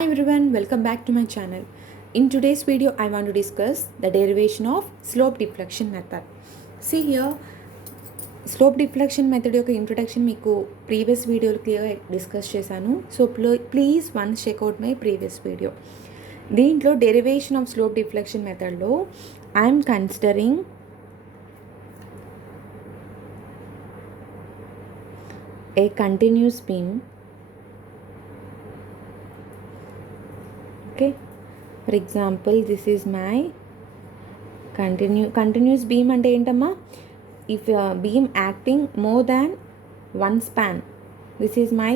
Hi everyone, welcome back to my channel. In today's video, I want to discuss the derivation of slope deflection method. See here, slope deflection method యొక్క introduction మీకు previous వీడియోలో క్లియర్గా discuss చేశాను. So please once check out my previous video. దీంట్లో derivation of slope deflection మెథడ్లో I'm considering a continuous beam. Okay, for example, this is my continuous beam అంటే ఏంటమ్మా, if beam acting more than one span, this is my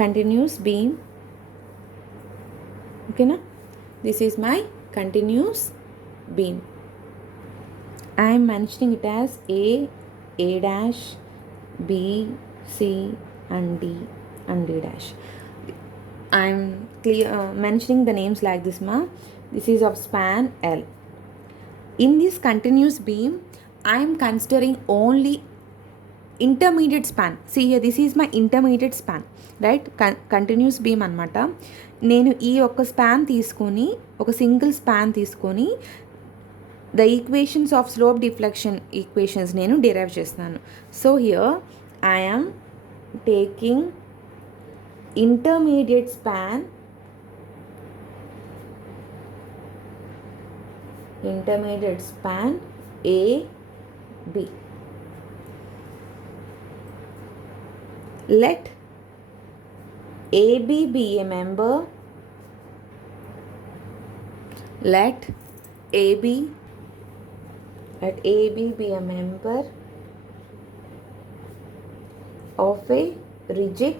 continuous beam. Okay na, this is my continuous beam. I am mentioning it as A dash, B, C and D and D dash. I'm mentioning the names like this ma. This is of span L. In this continuous beam, I am considering only intermediate span. See here, this is my intermediate span, right? Continuous beam anamata. నేను ఈ ఒక్క span తీసుకొని ఒక single span తీసుకొని the equations of slope deflection equations నేను derive చేస్తున్నాను. So here I am taking intermediate span A B. Let AB be a member. Let AB be a member of a rigid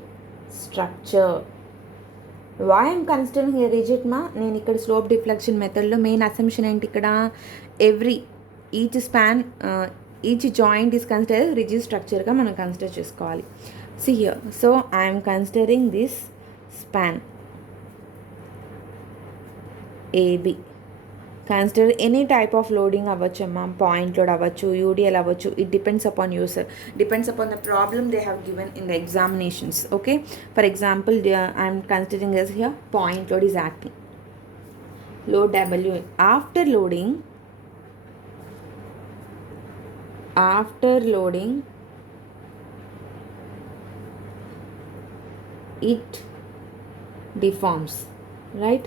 structure. why I'm considering here rigid ma, నేను ఇక్కడ slope deflection మెథడ్లో main assumption ఏంటి, ఇక్కడ each joint is consider rigid స్ట్రక్చర్గా మనం consider చేసుకోవాలి. See here, so I'm considering this span AB. Consider any type of loading అవ్వచ్చు అమ్మా, పాయింట్ లోడ్ అవ్వచ్చు, యూడిఎల్ అవ్వచ్చు. It depends upon user, depends upon the problem they have given in the examinations. Okay, for example I'm considering as here point load is acting, load W. After loading it deforms, right?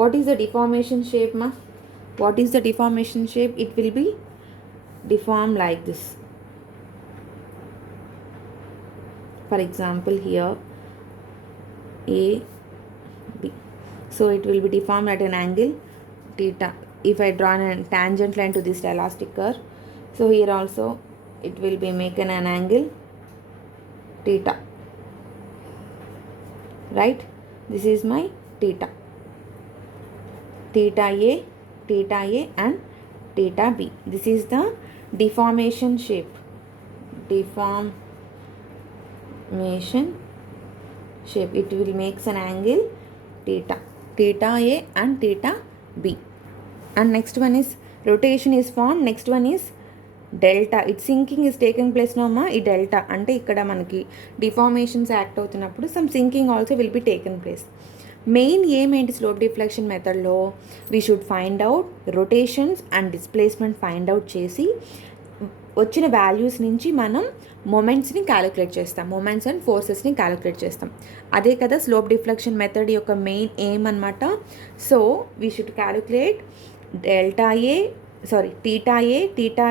What is the deformation shape ma? What is the deformation shape? It will be deformed like this. For example here A B, so it will be deformed at an angle theta. If I draw a tangent line to this elastic curve, so here also it will be making an angle theta, right? This is my theta A and theta B. This is the deformation shape. It will makes an angle theta A and theta B. And next one is rotation is formed. Next one is delta. Its sinking is taking place now ma. ఈ delta అంటే ఇక్కడ మనకి deformations act అవుతున్నప్పుడు some sinking also will be taken place. Main ఏం ఏంటి slope deflection మెథడ్లో, we should find out rotations and displacement find out చేసి వచ్చిన వాల్యూస్ నుంచి మనం మొమెంట్స్ని క్యాలిక్యులేట్ చేస్తాం, మొమెంట్స్ అండ్ ఫోర్సెస్ని క్యాలిక్యులేట్ చేస్తాం. అదే కదా స్లోప్ డిఫ్లెక్షన్ మెథడ్ యొక్క మెయిన్ ఎయిమ్ అనమాట. So we should calculate theta A, theta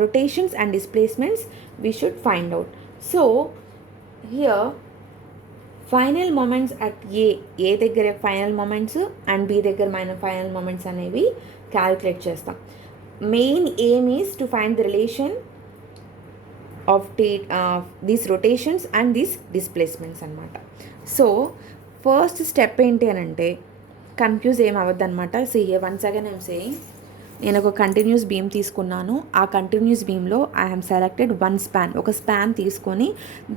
rotations and displacements we should find out. So here final moments at A దగ్గర ఫైనల్ మొమెంట్స్ అండ్ బి దగ్గర final moments అనేవి calculate చేస్తాం. Main aim is to find the relation of these rotations and these displacements అనమాట. So first step ఏంటి అని అంటే confuse ఏం అవ్వద్దు అనమాట. So once again I'm saying, నేను ఒక కంటిన్యూస్ బీమ్ తీసుకున్నాను. ఆ కంటిన్యూస్ బీమ్లో I have selected one span. ఒక స్పాన్ తీసుకొని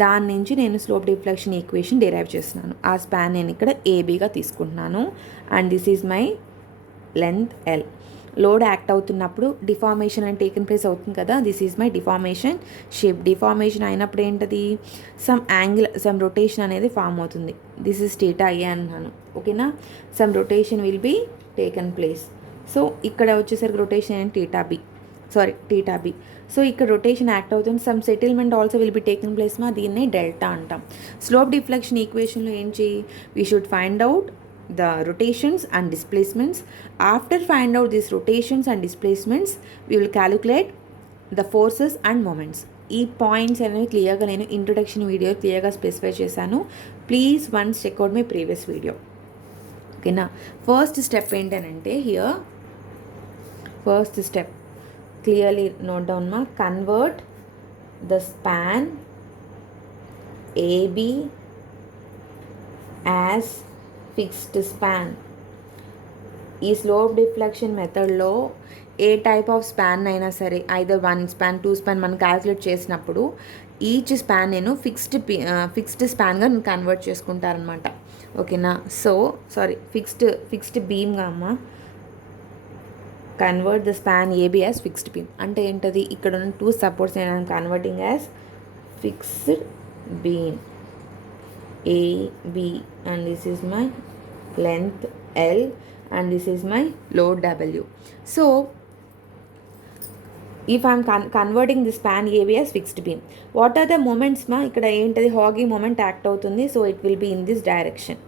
దాని నుంచి నేను స్లోప్ డిఫ్లెక్షన్ ఈక్వేషన్ డిరైవ్ చేస్తున్నాను. ఆ స్పాన్ నేను ఇక్కడ ఏబీగా తీసుకుంటున్నాను and this is my length L. Load act అవుతున్నప్పుడు డిఫార్మేషన్ అని టేకన్ ప్లేస్ అవుతుంది కదా, this is my deformation shape. Deformation అయినప్పుడు ఏంటది, సమ్ యాంగిల్, సమ్ రొటేషన్ అనేది ఫామ్ అవుతుంది. దిస్ ఈజ్ థీటా ఏ అన్నాను. ఓకేనా, some rotation will be taken place. So ఇక్కడ వచ్చేసరికి రొటేషన్ ఏంటి, థీటా బి. సో ఇక్కడ రొటేషన్ యాక్ట్ అవుతుంది, some settlement also will be taken place, మా దీన్ని డెల్టా అంటాం. స్లోప్ డిఫ్లెక్షన్ ఈక్వేషన్లో ఏంటి, we should find out the rotations and displacements. After find out these rotations and displacements, we will calculate the forces and moments. ఈ points అనేవి క్లియర్గా నేను introduction video క్లియర్గా specify చేశాను. Please once check out my previous video. ఓకేనా, first step ఏంటనంటే here first step clearly note down మా, convert the span AB as fixed span. ఈ స్లోప్ డిఫ్లెక్షన్ మెథడ్లో ఏ టైప్ ఆఫ్ స్పాన్ అయినా సరే, ఐదర్ 1 స్పాన్ 2 స్పాన్ మనం క్యాల్కులేట్ చేసినప్పుడు ఈచ్ స్పాన్ నేను ఫిక్స్డ్ స్పాన్గా నేను కన్వర్ట్ చేసుకుంటారనమాట. ఓకేనా, సో ఫిక్స్డ్ బీమ్గా అమ్మ, convert the span AB as fixed beam అంటే ఏంటది, ఇక్కడ ఉన్న 2 సపోర్ట్స్ నేను converting as fixed beam AB, and this is my length L, and this is my load W. So if I am converting the span AB as fixed beam, what are the moments ma, ikkada entadi hoggy moment act avutundi, so it will be in this direction,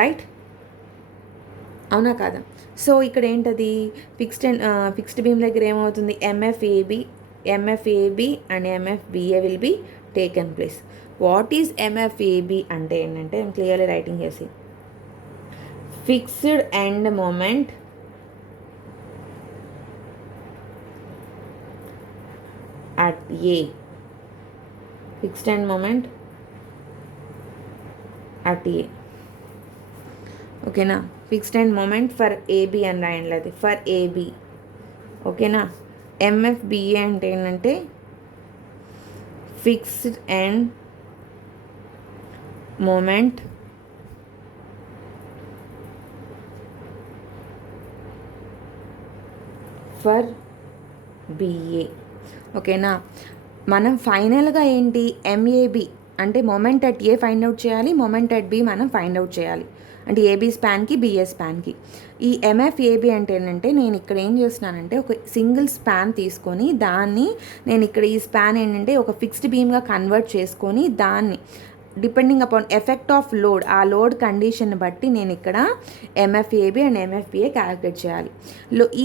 right? అవునా కాదా? So ఇక్కడ ఏంటది, fixed beam దగ్గర ఏమవుతుంది, MFAB and MFBA will be taken place. What is MFAB అంటే ఏంటంటే, I'm clearly writing చేసి, fixed end moment at A, fixed end moment at A. ఓకేనా, fixed end moment for AB అని రాయండి, అది ఫర్ AB. ఓకేనా, MFBA అంటే ఏంటంటే fixed end moment for BA. ఓకేనా, మనం ఫైనల్గా ఏంటి, MAB అంటే moment at A find out చేయాలి, మొమెంట్ అట్ B మనం ఫైండ్ అవుట్ చేయాలి, అంటే AB స్పాన్కి BA స్పాన్కి. ఈ MFAB అంటే ఏంటంటే, నేను ఇక్కడ ఏం చేస్తున్నానంటే ఒక సింగిల్ స్పాన్ తీసుకొని దాన్ని నేను ఇక్కడ ఈ స్పాన్ ఏంటంటే ఒక ఫిక్స్డ్ బీమ్గా కన్వర్ట్ చేసుకొని దాన్ని depending upon effect of load, ఆ లోడ్ కండిషన్ బట్టి నేను ఇక్కడ MFAB అండ్ MFBA క్యాలిక్యులేట్ చేయాలి.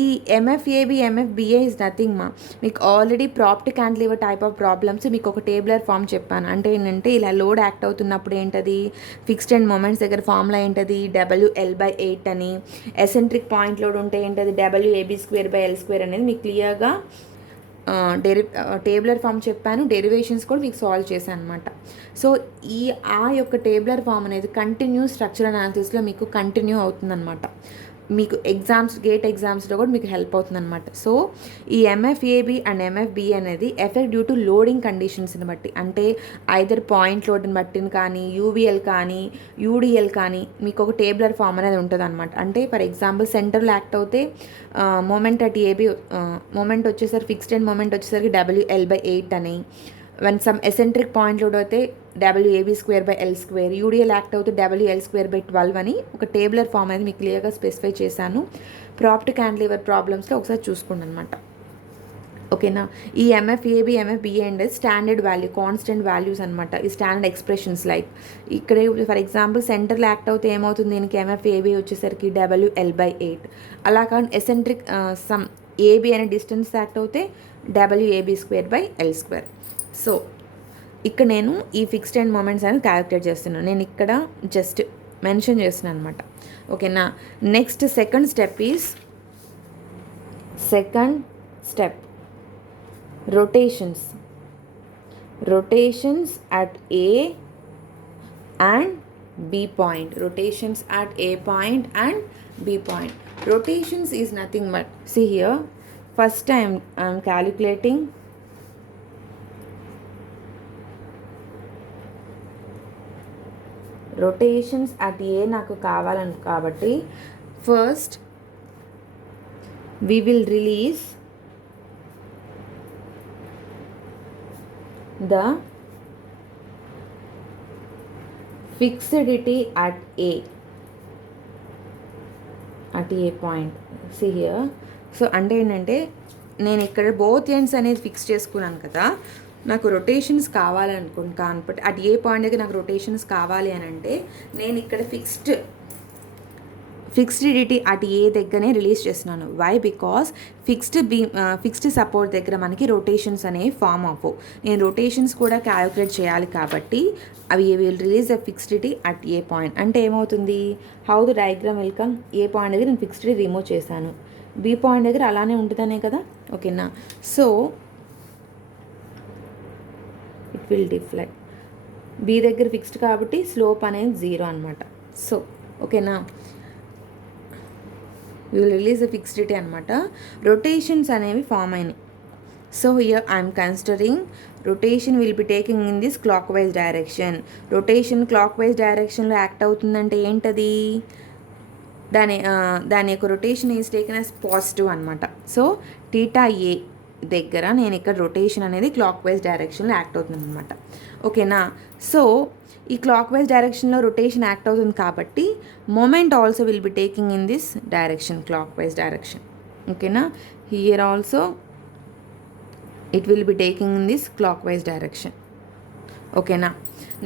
ఈ MFAB MFBA ఈజ్ నథింగ్ మా, మీకు already prompt cantilever type of problems మీకు ఒక టేబులర్ ఫామ్ చెప్పాను. అంటే ఏంటంటే ఇలా లోడ్ యాక్ట్ అవుతున్నప్పుడు ఏంటది, ఫిక్స్డ్ అండ్ మూమెంట్స్ దగ్గర ఫార్ములా ఏంటది, WL/8 అని. ఎసెంట్రిక్ పాయింట్ లోడ్ ఉంటే ఏంటది, WAB²/L² అనేది మీకు క్లియర్గా టేబులర్ ఫామ్ చెప్పాను, డెరివేషన్స్ కూడా మీకు సాల్వ్ చేశాను అనమాట. సో ఆ యొక్క టేబులర్ ఫామ్ అనేది కంటిన్యూస్ స్ట్రక్చరల్ అనాలిసిస్లో మీకు కంటిన్యూ అవుతుందన్నమాట. మీకు గేట్ ఎగ్జామ్స్లో కూడా మీకు హెల్ప్ అవుతుందన్నమాట. సో ఈ MFAB అండ్ MFBA అనేది ఎఫెక్ట్ డ్యూ టు లోడింగ్ కండిషన్స్ని బట్టి, అంటే ఐదర్ పాయింట్ లోడ్ని బట్టి కానీ, UVL కానీ, UDL కానీ మీకు ఒక టేబులర్ ఫామ్ అనేది ఉంటుంది అనమాట. అంటే ఫర్ ఎగ్జాంపుల్ సెంటర్లో యాక్ట్ అవుతే మూమెంట్ అట్ AB మూమెంట్ వచ్చేసరికి ఫిక్స్డ్ అండ్ మూమెంట్ వచ్చేసరికి WL/8 అని. One some eccentric point load అయితే WAB²/L², UDL యాక్ట్ అవుతే WL²/12 అని ఒక టేబులర్ ఫామ్ అనేది మీకు క్లియర్గా స్పెసిఫై చేశాను. ప్రాప్ట్ క్యాంటిలివర్ ప్రాబ్లమ్స్లో ఒకసారి చూసుకోండి అనమాట. ఓకేనా, ఈ MFAB MFBA అనేది స్టాండర్డ్ వాల్యూ, కాన్స్టెంట్ వాల్యూస్ అనమాట. ఈ స్టాండర్డ్ ఎక్స్ప్రెషన్స్ లైక్ ఇక్కడే ఫర్ ఎగ్జాంపుల్ సెంటర్లో యాక్ట్ అవుతే ఏమవుతుంది, దీనికి MFAB వచ్చేసరికి WL/8. అలా కానీ ఎసెంట్రిక్ సమ్ AB అనే డిస్టెన్స్ యాక్ట్ అవుతే WAB²/L². సో ఇక్కడ నేను ఈ ఫిక్స్డ్ ఎండ్ మూమెంట్స్ అనేది క్యాలిక్యులేట్ చేస్తున్నాను, నేను ఇక్కడ జస్ట్ మెన్షన్ చేస్తున్నాను అనమాట. ఓకేనా, next second step rotations at A and B point. Rotations at A point and B point. Rotations is nothing but, see here, first time I am calculating rotations at A నాకు కావాలని కాబట్టి first we will release the fixity at A point. See here. So అంటే ఏంటంటే నేను ఇక్కడ both ends అనేది fix చేసుకున్నాను కదా, నాకు రొటేషన్స్ కావాలనుకుంటాను. బట్ అట్ ఏ పాయింట్ దగ్గర నాకు రొటేషన్స్ కావాలి అని అంటే నేను ఇక్కడ ఫిక్స్డిటీ అట్ ఏ దగ్గరనే రిలీజ్ చేస్తున్నాను. వై? బికాస్ ఫిక్స్డ్ సపోర్ట్ దగ్గర మనకి రొటేషన్స్ అనేవి ఫామ్ అవ్వవు. నేను రొటేషన్స్ కూడా క్యాలిక్యులేట్ చేయాలి కాబట్టి అవి will release the fixity at A point. అంటే ఏమవుతుంది, how the diagram will come, A point దగ్గర నేను ఫిక్స్డిటీ రిమూవ్ చేశాను, బి పాయింట్ దగ్గర అలానే ఉంటుందనే కదా. ఓకేనా? So it will deflect. B దగ్గర ఫిక్స్డ్ కాబట్టి స్లోప్ అనేది 0 అనమాట. సో ఓకేనా, you will release the fixity అనమాట. రొటేషన్స్ అనేవి ఫామ్ అయినాయి. So here I'm considering rotation will be taking in this clock wise direction. Rotation clock wise డైరెక్షన్లో act అవుతుందంటే ఏంటది, దాని యొక్క rotation is taken as positive అనమాట. సో టీటా ఏ దగ్గర నేను ఇక్కడ రొటేషన్ అనేది క్లాక్ వైజ్ డైరెక్షన్లో యాక్ట్ అవుతుంది అనమాట. ఓకేనా? సో ఈ క్లాక్ వైజ్ డైరెక్షన్లో రొటేషన్ యాక్ట్ అవుతుంది కాబట్టి moment also will be taking in this direction, clock wise direction. ఓకేనా? Here also it will be taking in this clock wise direction. ఓకేనా?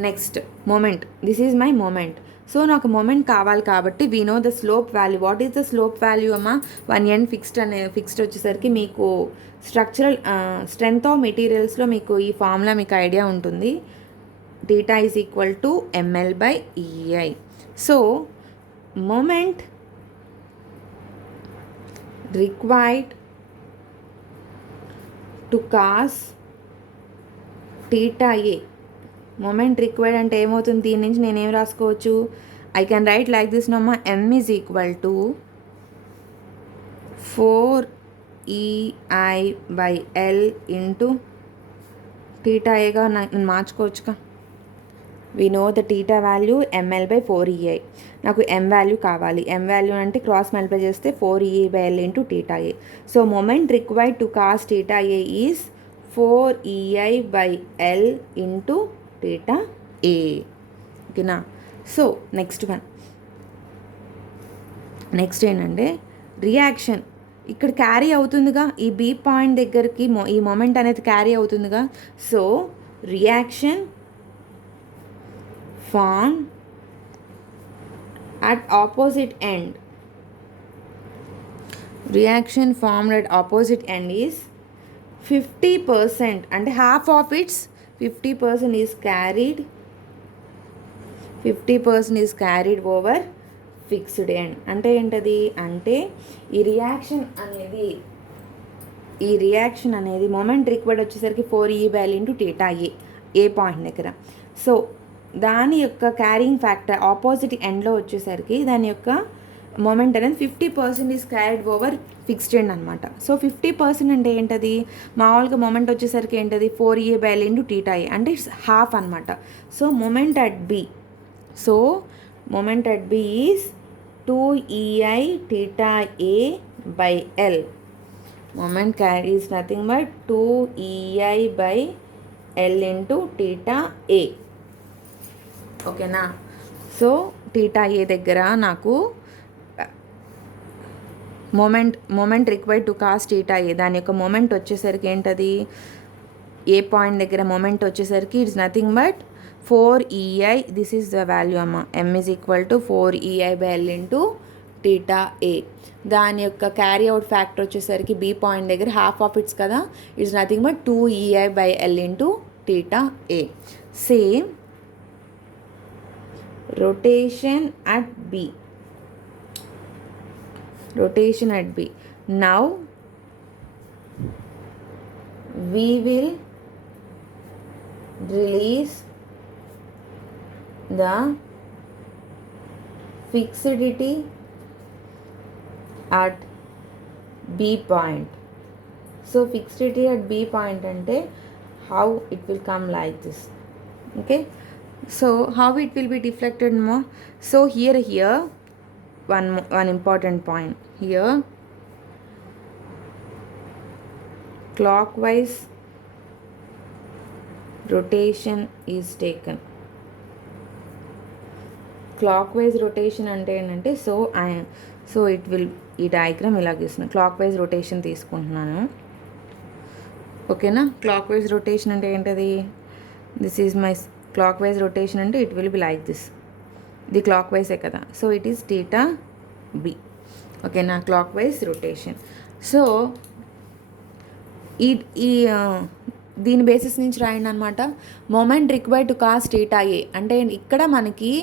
Next moment. This is my moment. So నాకు moment కావాలి కాబట్టి we know the slope value. What is the slope value అమ్మా? 1 end fixed వచ్చేసరికి మీకు structural strength of మెటీరియల్స్లో మీకు ఈ formula మీకు ఐడియా ఉంటుంది. theta is equal to ml by EI. So moment required to cause theta A. moment required అంటే ఏమవుతుంది, దీని నుంచి నేను ఏం రాసుకోవచ్చు, I can write like this నమ్మా. m is equal to 4EI by L into theta Aగా నేను మార్చుకోవచ్చుగా. we know the theta value ml by 4EI. నాకు m వాల్యూ కావాలి. m వాల్యూ అంటే క్రాస్ మల్టిప్లై చేస్తే 4EI by L into theta A. So moment required to cause theta A is 4EI by L into theta A. ఓకేనా? So next ఏంటంటే reaction ఇక్కడ carry అవుతుందిగా, ఈ B point దగ్గరికి ఈ మొమెంట్ అనేది క్యారీ అవుతుందిగా. So reaction formed at opposite end. Reaction formed at opposite end is 50%, and half of its 50% is carried. 50% is carried over fixed end. అంటే ఏంటది అంటే ఈ రియాక్షన్ అనేది మొమెంట్ రిక్వైర్డ్ వచ్చేసరికి 4E by L into theta A point దగ్గర. So దాని యొక్క carrying factor opposite ఎండ్లో వచ్చేసరికి దాని యొక్క మొమెంట్ అనేది 50% is carried over fixed end అనమాట. సో 50% అంటే ఏంటది, మామూలుగా మొమెంట్ వచ్చేసరికి ఏంటది 4EA by L into theta A అంటే ఇట్స్ హాఫ్ అనమాట. So moment at B is 2EI theta A by L. moment carries nothing but 2EI by L into theta A. ఓకేనా? So theta A దగ్గర నాకు moment required to cause theta A, దాని యొక్క moment వచ్చేసరికి ఏంటది, A point దగ్గర moment వచ్చేసరికి it's nothing but 4EI. This is the value అమ్మ. m is equal to 4EI by L into theta A. దాని యొక్క క్యారీ అవుట్ ఫ్యాక్టర్ వచ్చేసరికి బి పాయింట్ దగ్గర హాఫ్ ఆఫ్ ఇట్స్ కదా, it's nothing but 2EI by L into theta A. Same rotation at B. Now we will release the fixity at B point. So fixity at B point ante how it will come like this. Okay, so how it will be deflected more. So here one important point here. clockwise rotation is taken. Clockwise rotation అంటే ఏంటంటే so it will, ఈ diagram ఇలా గీస్తున్నాను. Clockwise rotation తీసుకుంటున్నాను, ఓకేనా. Clockwise rotation అంటే ఏంటది, this is my clockwise rotation అంటే it will be like this. ఇది క్లాక్వైజే కదా, so it is theta B, ఓకేనా. Clockwise rotation. సో ఈ దీని బేసిస్ నుంచి రాయండి అనమాట. Moment required to cause theta A అంటే ఇక్కడ మనకి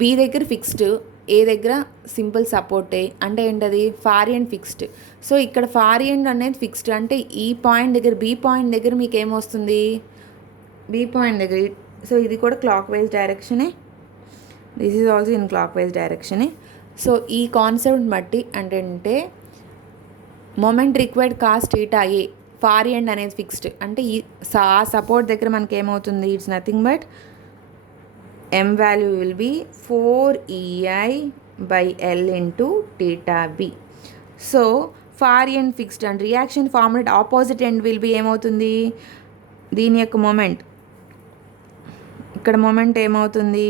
బి దగ్గర ఫిక్స్డ్, ఏ దగ్గర సింపుల్ సపోర్ట్ అంటే ఏంటది ఫార్ ఎండ్ ఫిక్స్డ్. సో ఇక్కడ ఫార్ ఎండ్ అనేది ఫిక్స్డ్ అంటే ఈ పాయింట్ దగ్గర, బి పాయింట్ దగ్గర మీకు ఏమొస్తుంది, బి పాయింట్ దగ్గర. సో ఇది కూడా క్లాక్ వైజ్ డైరెక్షనే, this is also in clockwise డైరెక్షనే. సో ఈ కాన్సెప్ట్ బట్టి అంటే moment required cause theta A, far end అనేది ఫిక్స్డ్ అంటే ఈ సపోర్ట్ దగ్గర మనకి ఏమవుతుంది, it's nothing but m value will be 4ei by L into theta b. So far end fixed and reaction formed at opposite end will be ఏమవుతుంది, దీని యొక్క moment, ఇక్కడ మొమెంట్ ఏమవుతుంది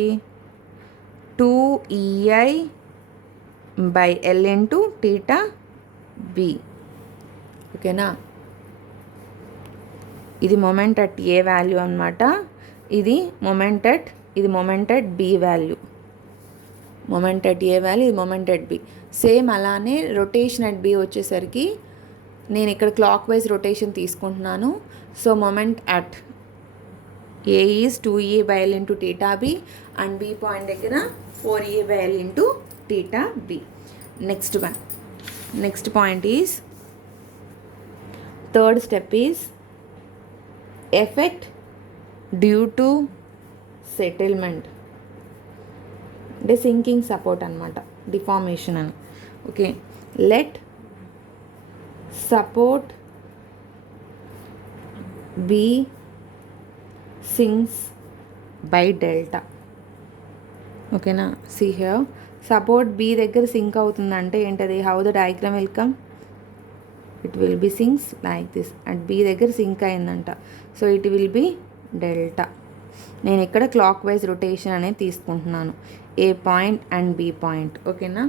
2ei by L into theta b, ఓకేనా. ఇది moment at A value అనమాట, ఇది moment at B value, moment at A value, ఇది మొమెంట్ అట్ బి. సేమ్ అలానే రొటేషన్ అట్ బి వచ్చేసరికి నేను ఇక్కడ క్లాక్ వైజ్ రొటేషన్ తీసుకుంటున్నాను. So moment at A is 2e by L into theta b and B point దగ్గర 4e by L into theta b. Next point is, third step is effect due to settlement అంటే sinking support అనమాట, deformation అని. Okay, let support B sinks by delta, ఓకేనా. See here support B దగ్గర sink అవుతుందంటే ఏంటది, how the diagram will come, it will be sinks like this. And B దగ్గర sink అయిందంట, so it will be delta. నేను ఇక్కడ clockwise rotation అనేది తీసుకుంటున్నాను, A point and B point, ఓకేనా.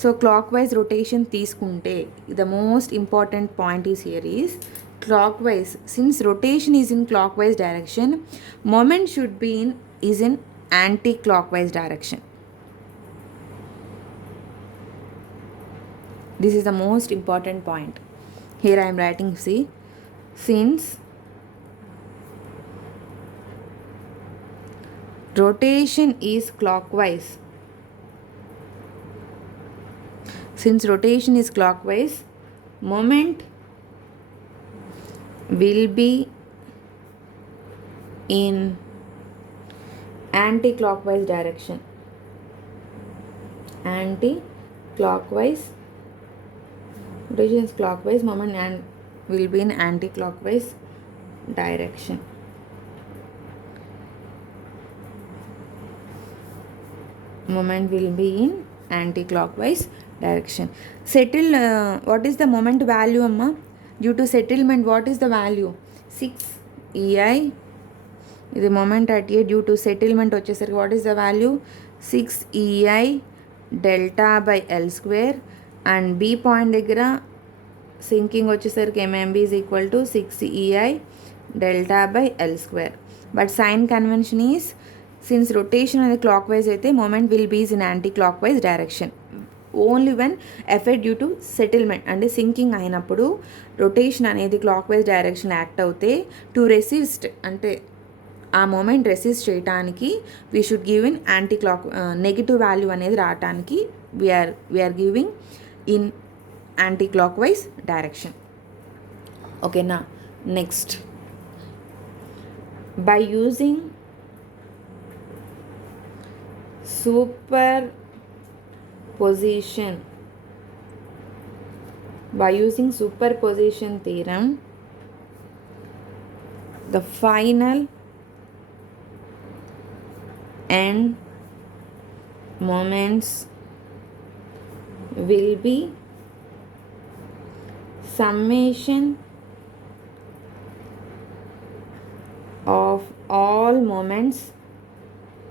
సో క్లాక్ వైజ్ రొటేషన్ తీసుకుంటే the most important point is here is clockwise. Since rotation is in clock wise direction, moment should be is in anti clock wise direction. This is the most important point. Here I am writing, see, since rotation is clockwise, moment will be in anti-clockwise direction. Rotation is clockwise, moment will be in anti-clockwise direction. Moment will be in anti-clockwise direction. Settle, what is the moment value amma? Due to settlement, what is the value? 6ei. ఇది moment at a due to settlement వచ్చేసరికి what is the value? 6ei delta by L square. And B point దగ్గర sinking వచ్చేసరికి MMB is equal to 6ei delta by L square. But sign convention is, since rotation అనేది clockwise అయితే moment will be in anti clock wise direction. Only when effect due to settlement అంటే sinking అయినప్పుడు rotation అనేది clock wise direction act అవుతే to resist అంటే ఆ moment resist చేయడానికి we should give in anti clock negative value అనేది రావడానికి we are giving in anti clock wise direction. ఓకేనా. Next, by using superposition theorem, the final end moments will be summation all moments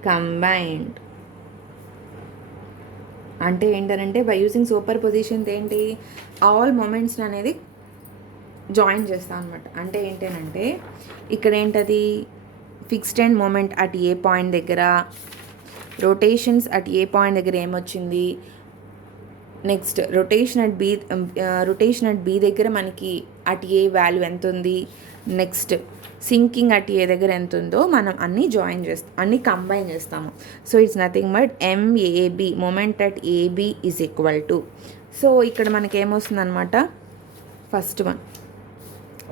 combined. అంటే ఏంటంటే by using superpositions ఏంటి, all moments అనేది join చేస్తాం అనమాట. అంటే ఏంటంటే ఇక్కడ ఏంటది fixed and moment at A point దగ్గర, రొటేషన్స్ అట్ ఏ పాయింట్ దగ్గర ఏమొచ్చింది, నెక్స్ట్ రొటేషన్ అట్ బి దగ్గర మనకి అట్ ఏ వాల్యూ ఎంత ఉంది, నెక్స్ట్ సింకింగ్ అట్ ఏ దగ్గర ఎంత ఉందో మనం అన్నీ జాయిన్ చేస్తాం, అన్నీ కంబైన్ చేస్తాము. So it's nothing but MAB, moment at AB is equal to. సో ఇక్కడ మనకి ఏమొస్తుంది అనమాట, ఫస్ట్ వన్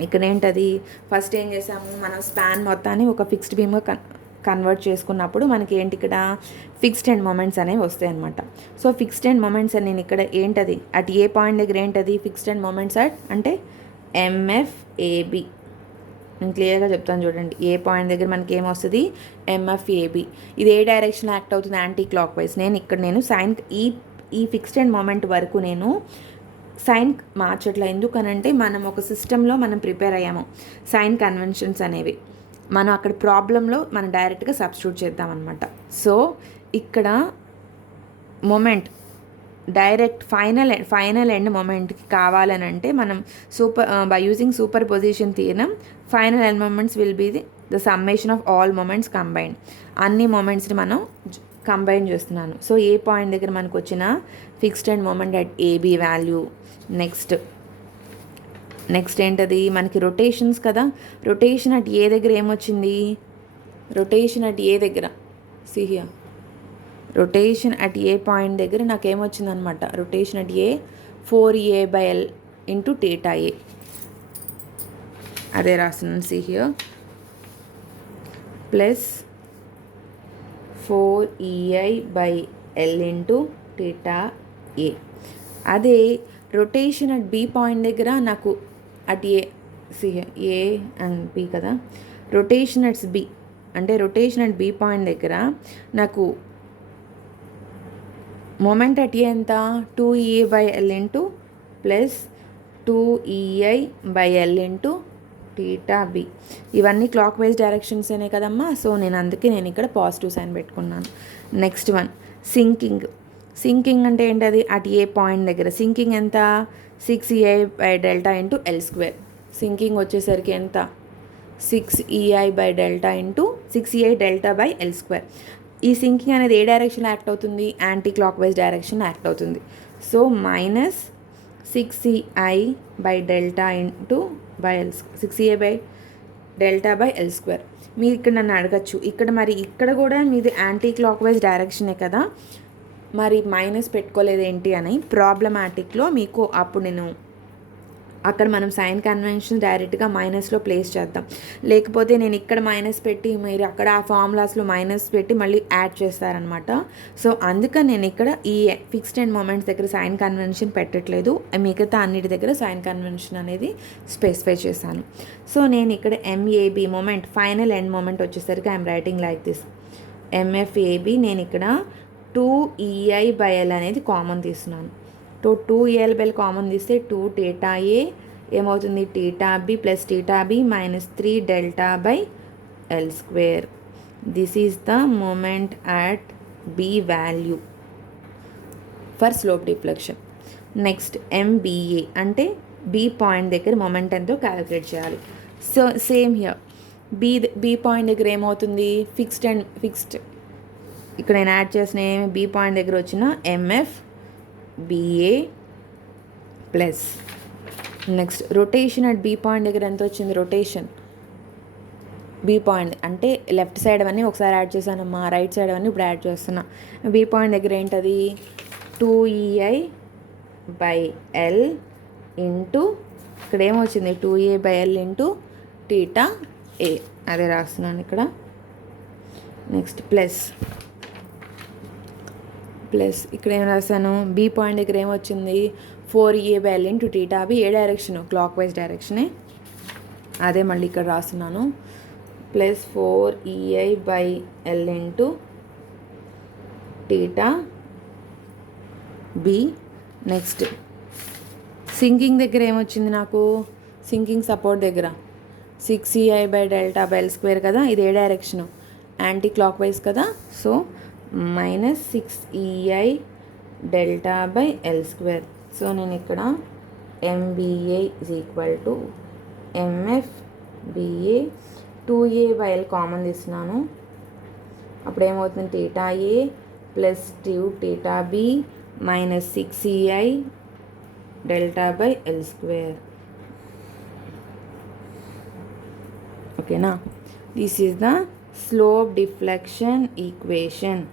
ఇక్కడ ఏంటది, ఫస్ట్ ఏం చేసాము, మనం స్పాన్ మొత్తాన్ని ఒక ఫిక్స్డ్ బీమ్గా కన్వర్ట్ చేసుకున్నప్పుడు మనకి ఏంటి ఇక్కడ ఫిక్స్డ్ అండ్ మూమెంట్స్ అనేవి వస్తాయి అనమాట. సో ఫిక్స్డ్ అండ్ మూమెంట్స్ అని నేను ఇక్కడ ఏంటది అట్ ఏ పాయింట్ దగ్గర ఏంటది ఫిక్స్డ్ అండ్ మూమెంట్స్ అట్ అంటే ఎంఎఫ్ఏబి. నేను క్లియర్గా చెప్తాను చూడండి. ఏ పాయింట్ దగ్గర మనకి ఏమొస్తుంది ఎంఎఫ్ఏబి. ఇది ఏ డైరెక్షన్ యాక్ట్ అవుతుంది, యాంటీ క్లాక్ వైజ్. నేను సైన్ ఈ ఫిక్స్డ్ అండ్ మూమెంట్ వరకు నేను సైన్ మార్చట్లా. ఎందుకనంటే మనం ఒక సిస్టంలో మనం ప్రిపేర్ అయ్యాము సైన్ కన్వెన్షన్స్ అనేవి, మనం అక్కడ ప్రాబ్లంలో మనం డైరెక్ట్గా సబ్స్టిట్యూట్ చేద్దామన్నమాట. సో ఇక్కడ మొమెంట్ డైరెక్ట్ ఫైనల్ ఎండ్ మొమెంట్కి కావాలని అంటే మనం by using superposition theorem final end moments will be the summation of all moments combined. అన్ని మొమెంట్స్ని మనం కంబైన్ చేస్తున్నాను. సో ఏ పాయింట్ దగ్గర మనకు వచ్చిన fixed and moment at AB value. Next ఏంటది మనకి రొటేషన్స్ కదా, రొటేషన్ అట్ ఏ దగ్గర ఏమొచ్చింది, రొటేషన్ అట్ ఏ దగ్గర సిహియా రొటేషన్ అట్ ఏ పాయింట్ దగ్గర నాకు ఏమొచ్చిందనమాట, rotation at A 4EA/L into θ A. అదే రాస్తున్నాను సిహియా ప్లస్ 4EI/L ఇంటూ θ ఏ. అదే రొటేషన్ అట్ బి పాయింట్ దగ్గర నాకు అట్ ఏ అండ్ బి కదా, రొటేషన్ అట్స్ బి అంటే రొటేషన్ అట్ బి పాయింట్ దగ్గర నాకు మూమెంట్ అట్ ఏ ఎంత 2EA/L into plus 2EI/L into θ B. ఇవన్నీ క్లాక్ వైజ్ డైరెక్షన్స్ అనే కదమ్మా. సో అందుకే నేను ఇక్కడ పాజిటివ్ సైన్ పెట్టుకున్నాను. నెక్స్ట్ వన్ సింకింగ్ అంటే ఏంటది అట్ ఏ పాయింట్ దగ్గర సింకింగ్ ఎంత 6EI/δ ఇంటూ L². సింకింగ్ వచ్చేసరికి ఎంత 6EI/δ ఇంటూ 6EI/L². ఈ సింకింగ్ అనేది ఏ డైరెక్షన్లో యాక్ట్ అవుతుంది, యాంటీ క్లాక్ వైజ్ డైరెక్షన్లో యాక్ట్ అవుతుంది. So minus 6EI/δ into L², 6EI/δ/L². మీరు ఇక్కడ నన్ను అడగచ్చు, ఇక్కడ కూడా మీది యాంటీ క్లాక్ వైజ్ డైరెక్షనే కదా, మరి మైనస్ పెట్టుకోలేదేంటి అని. ప్రాబ్లమాటిక్లో మీకు అప్పుడు నేను అక్కడ మనం సైన్ కన్వెన్షన్ డైరెక్ట్గా మైనస్లో ప్లేస్ చేద్దాం. లేకపోతే నేను ఇక్కడ మైనస్ పెట్టి మీరు అక్కడ ఆ ఫార్ములాస్లో మైనస్ పెట్టి మళ్ళీ యాడ్ చేస్తారనమాట. సో అందుకని నేను ఇక్కడ ఈ ఫిక్స్డ్ అండ్ మూమెంట్స్ దగ్గర సైన్ కన్వెన్షన్ పెట్టట్లేదు, మిగతా అన్నిటి దగ్గర సైన్ కన్వెన్షన్ అనేది స్పెసిఫై చేశాను. సో నేను ఇక్కడ MAB moment final end moment వచ్చేసరికి I'm writing like this MFAB. నేను ఇక్కడ 2EI/L అనేది కామన్ తీస్తున్నాను. 2EL/L కామన్ తీస్తే 2θ ఏ ఏమవుతుంది θ B plus θ B minus 3δ/L². This is the moment at B value for slope deflection. Next MBA అంటే B point దగ్గర moment ఎంతో క్యాలిక్యులేట్ చేయాలి. So same here B point దగ్గర ఏమవుతుంది ఫిక్స్డ్ ఇక్కడ నేను యాడ్ చేసిన బి పాయింట్ దగ్గర వచ్చిన MFBA plus next rotation at B point దగ్గర ఎంత వచ్చింది, రొటేషన్ బి పాయింట్ అంటే లెఫ్ట్ సైడ్ అవన్నీ ఒకసారి యాడ్ చేశానమ్మా, రైట్ సైడ్ అవన్నీ ఇప్పుడు యాడ్ చేస్తున్నా. బి పాయింట్ దగ్గర ఏంటది 2EI/L ఇంటూ ఇక్కడ ఏమొచ్చింది 2EI/L ఇంటూ θ ఏ. అదే రాస్తున్నాను ఇక్కడ. నెక్స్ట్ ప్లస్ ఇక్కడ ఏం రాశాను బి పాయింట్ దగ్గర ఏమొచ్చింది 4EA/L ఇంటూ θ బి. ఏ డైరెక్షన్ క్లాక్ వైజ్ డైరెక్షనే, అదే మళ్ళీ ఇక్కడ రాస్తున్నాను plus 4EI/L into θ B. Next sinking దగ్గర ఏమొచ్చింది నాకు, సింకింగ్ సపోర్ట్ దగ్గర 6EI/δ/L² కదా, ఇది ఏ డైరెక్షను యాంటీ క్లాక్ వైజ్ కదా. So -6ei delta by L square. So నేను ఇక్కడ MBA is equal to MFBA 2a/L common తీస్తున్నాను. అప్పుడు ఏమవుతుంది, θA plus 2θB minus 6ei delta by L square. ఓకేనా, this is the slope deflection equation.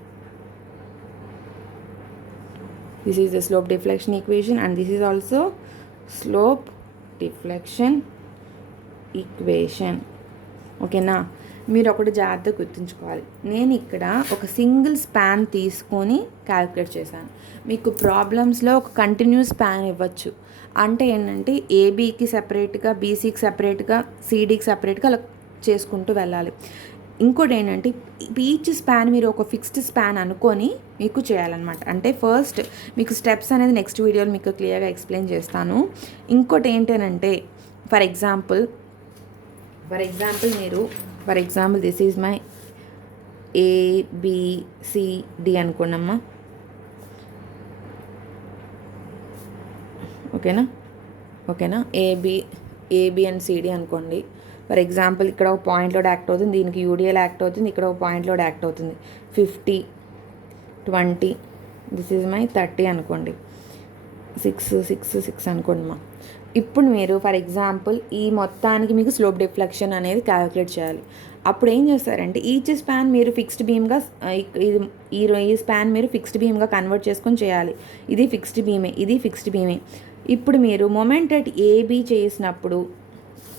This is the slope deflection equation and this is also slope deflection equation. ఓకేనా, మీరు ఒకటి జాగ్రత్తగా గుర్తుంచుకోవాలి. నేను ఇక్కడ ఒక సింగిల్ స్పాన్ తీసుకొని క్యాలిక్యులేట్ చేశాను. మీకు ప్రాబ్లమ్స్లో ఒక కంటిన్యూస్ స్పాన్ ఇవ్వచ్చు. అంటే ఏంటంటే ఏబీకి సపరేట్గా, బీసీకి సపరేట్గా, సిడీకి సపరేట్గా అలా చేసుకుంటూ వెళ్ళాలి. ఇంకోటి ఏంటంటే ఈచ్ స్పాన్ మీరు ఒక ఫిక్స్డ్ స్పాన్ అనుకొని మీకు చేయాలన్నమాట. అంటే ఫస్ట్ మీకు స్టెప్స్ అనేది నెక్స్ట్ వీడియోలో మీకు క్లియర్గా ఎక్స్ప్లెయిన్ చేస్తాను. ఇంకోటి ఏంటంటే for example this is my ABCD అనుకోండమ్మా. ఓకేనా ఏబి అండ్ సిడి అనుకోండి. ఫర్ ఎగ్జాంపుల్ ఇక్కడ ఒక పాయింట్ లోడ్ యాక్ట్ అవుతుంది, దీనికి యూడిఎల్ యాక్ట్ అవుతుంది, ఇక్కడ ఒక పాయింట్ లోడ్ యాక్ట్ అవుతుంది. 50, 20, దిస్ ఈజ్ మై 30 అనుకోండి. 6 అనుకోండి మా. ఇప్పుడు మీరు ఫర్ ఎగ్జాంపుల్ ఈ మొత్తానికి మీకు స్లోప్ డిఫ్లెక్షన్ అనేది క్యాలిక్యులేట్ చేయాలి. అప్పుడు ఏం చేస్తారంటే ఈచ్ స్పాన్ మీరు ఫిక్స్డ్ బీమ్గా, ఈ స్పాన్ మీరు ఫిక్స్డ్ బీమ్గా కన్వర్ట్ చేసుకొని చేయాలి. ఇది ఫిక్స్డ్ బీమే. ఇప్పుడు మీరు మొమెంట్ అట్ ఏబీ చేసినప్పుడు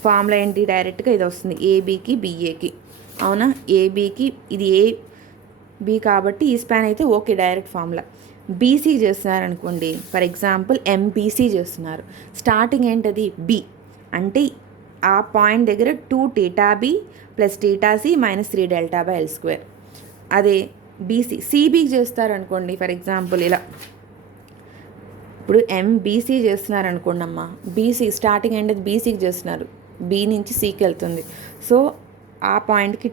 ఫార్ములా ఏంటి, డైరెక్ట్గా ఇది వస్తుంది, ఏబీకి బిఏకి. అవునా, ఏబీకి ఇది ఏబీ కాబట్టి ఈ స్పాన్ అయితే ఓకే, డైరెక్ట్ ఫార్ములా. బీసీ చేస్తున్నారు అనుకోండి, ఫర్ ఎగ్జాంపుల్ ఎంబీసీ చేస్తున్నారు. స్టార్టింగ్ ఏంటది బి అంటే ఆ పాయింట్ దగ్గర 2θB plus θC minus 3 δ/L². అదే సిబీకి చేస్తారు అనుకోండి, ఫర్ ఎగ్జాంపుల్ ఇలా. ఇప్పుడు ఎంబీసీ చేస్తున్నారు అనుకోండి అమ్మ, బీసీ స్టార్టింగ్ ఏంటది బీసీకి చేస్తున్నారు, బి నుంచి సికి వెళ్తుంది. సో ఆ పాయింట్కి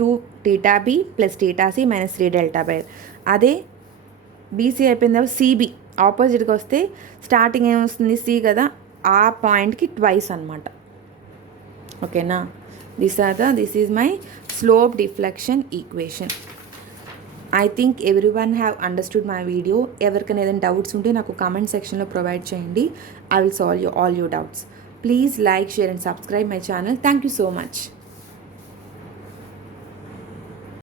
2θB plus θC minus 3 δ/L. అదే బీసీ అయిపోయిన తర్వాత సిబి ఆపోజిట్గా వస్తే స్టార్టింగ్ ఏమొస్తుంది సి కదా, ఆ పాయింట్కి ట్వైస్ అనమాట. ఓకేనా, this is my slope deflection equation. I think every one have understood my video. ఎవరికైనా ఏదైనా డౌట్స్ ఉంటే నాకు కామెంట్ సెక్షన్లో ప్రొవైడ్ చేయండి. I will solve all your doubts. Please like, share and subscribe my channel. Thank you so much.